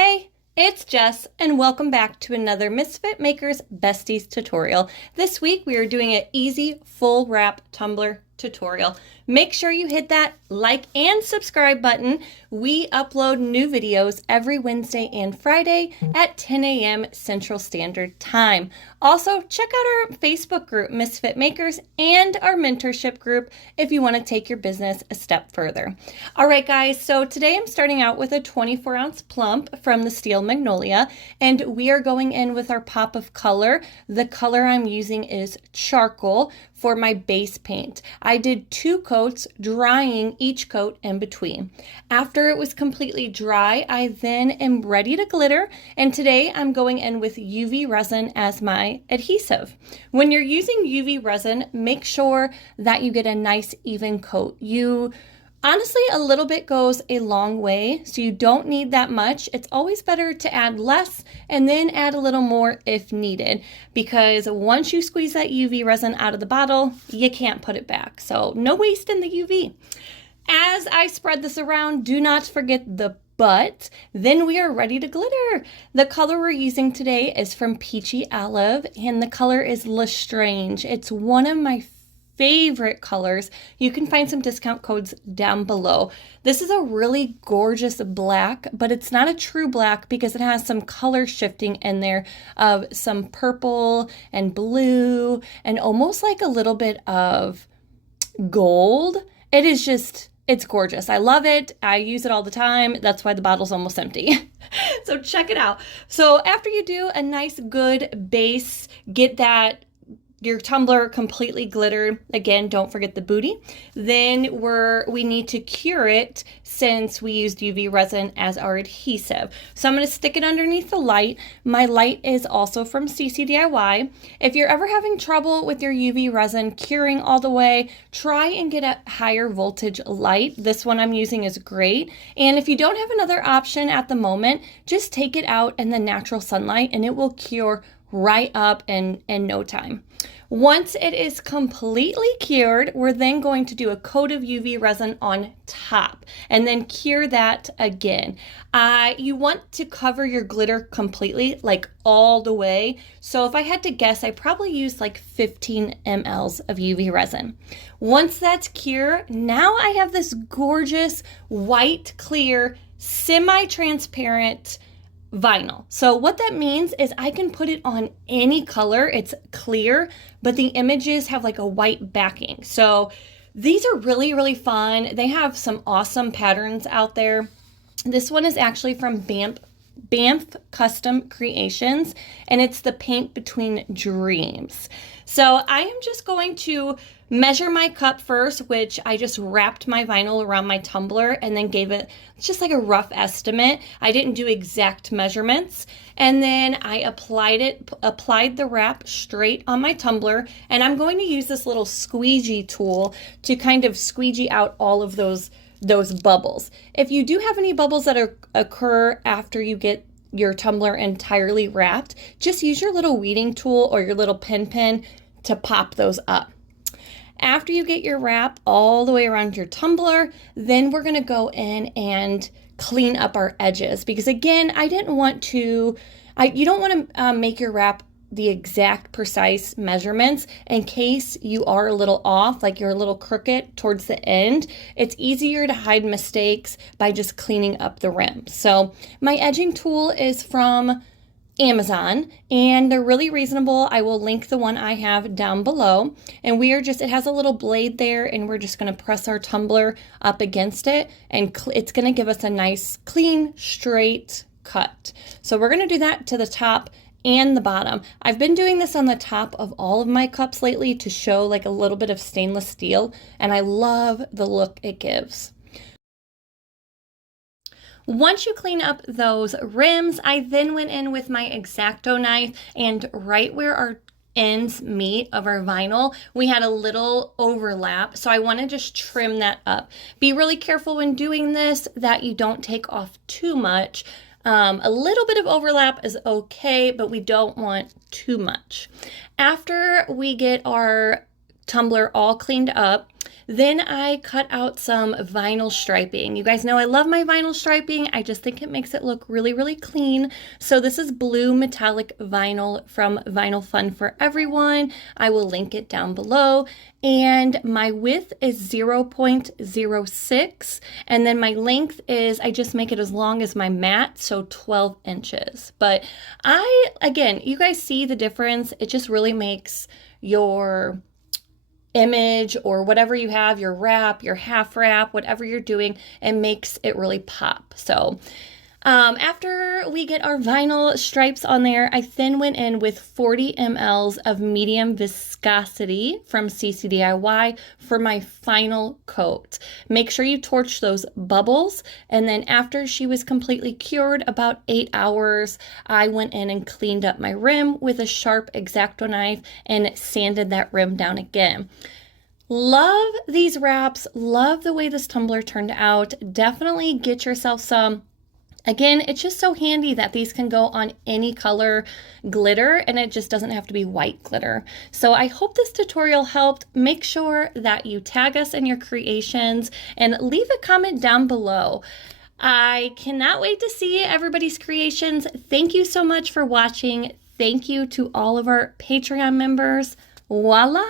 Hey, it's Jess, and welcome back to another Misfit Makers Besties tutorial. This week we are doing an easy full wrap tumbler tutorial. Make sure you hit that like and subscribe button. We upload new videos every Wednesday and Friday at 10 a.m. Central Standard Time. Also, check out our Facebook group, Misfit Makers, and our mentorship group if you want to take your business a step further. All right, guys, so today I'm starting out with a 24-ounce plump from the Steel Magnolia, and we are going in with our pop of color. The color I'm using is charcoal for my base paint. I did 2 coats, drying each coat in between. After it was completely dry, I then am ready to glitter, and today I'm going in with UV resin as my adhesive. When you're using UV resin, make sure that you get a nice even coat. Honestly, a little bit goes a long way, so you don't need that much. It's always better to add less and then add a little more if needed, because once you squeeze that UV resin out of the bottle, you can't put it back. So no waste in the UV. As I spread this around, do not forget the but. Then we are ready to glitter. The color we're using today is from Peachy Olive, and the color is Lestrange. It's one of my favorite colors. You can find some discount codes down below. This is a really gorgeous black, but it's not a true black because it has some color shifting in there of some purple and blue and almost like a little bit of gold. It's gorgeous. I love it. I use it all the time. That's why the bottle's almost empty. So check it out. So after you do a nice good base, get your tumbler completely glittered. Again, don't forget the booty. Then we need to cure it since we used UV resin as our adhesive. So I'm going to stick it underneath the light. My light is also from CCDIY. If you're ever having trouble with your UV resin curing all the way, try and get a higher voltage light. This one I'm using is great. And if you don't have another option at the moment, just take it out in the natural sunlight and it will cure right up in no time. Once it is completely cured, we're then going to do a coat of UV resin on top and then cure that again. You want to cover your glitter completely, like all the way. So if I had to guess, I probably used like 15 mLs of UV resin. Once that's cured, now I have this gorgeous white, clear, semi-transparent vinyl. So what that means is I can put it on any color. It's clear, but the images have like a white backing. So these are really, really fun. They have some awesome patterns out there. This one is actually from BAMF Custom Creations, and it's the Paint Between Dreams. So I am just going to measure my cup first, which I just wrapped my vinyl around my tumbler and then gave it just like a rough estimate. I didn't do exact measurements. And then I applied the wrap straight on my tumbler, and I'm going to use this little squeegee tool to kind of squeegee out all of those bubbles. If you do have any bubbles that occur after you get your tumbler entirely wrapped, just use your little weeding tool or your little pen to pop those up. After you get your wrap all the way around your tumbler, then we're going to go in and clean up our edges, because again, you don't want to make your wrap the exact precise measurements in case you are a little off, like you're a little crooked towards the end. It's easier to hide mistakes by just cleaning up the rim. So my edging tool is from Amazon, and they're really reasonable. I will link the one I have down below, and it has a little blade there, and we're just going to press our tumbler up against it, and it's going to give us a nice clean straight cut. So we're going to do that to the top and the bottom. I've been doing this on the top of all of my cups lately to show like a little bit of stainless steel, and I love the look it gives. Once you clean up those rims, I then went in with my X-Acto knife, and right where our ends meet of our vinyl, we had a little overlap, so I want to just trim that up. Be really careful when doing this that you don't take off too much. A little bit of overlap is okay, but we don't want too much. After we get our tumbler all cleaned up, Then I cut out some vinyl striping. You guys know I love my vinyl striping. I just think it makes it look really, really clean. So this is blue metallic vinyl from Vinyl Fun for Everyone. I will link it down below. And my width is 0.06. And then my length is, I just make it as long as my mat, so 12 inches. But again, you guys see the difference. It just really makes your image or whatever you have, your wrap, your half wrap, whatever you're doing, it makes it really pop. So after we get our vinyl stripes on there, I then went in with 40 mLs of medium viscosity from CCDIY for my final coat. Make sure you torch those bubbles, and then after she was completely cured, about 8 hours, I went in and cleaned up my rim with a sharp X-Acto knife and sanded that rim down again. Love these wraps, love the way this tumbler turned out. Definitely get yourself some. Again, it's just so handy that these can go on any color glitter, and it just doesn't have to be white glitter. So I hope this tutorial helped. Make sure that you tag us in your creations and leave a comment down below. I cannot wait to see everybody's creations. Thank you so much for watching. Thank you to all of our Patreon members. Voila!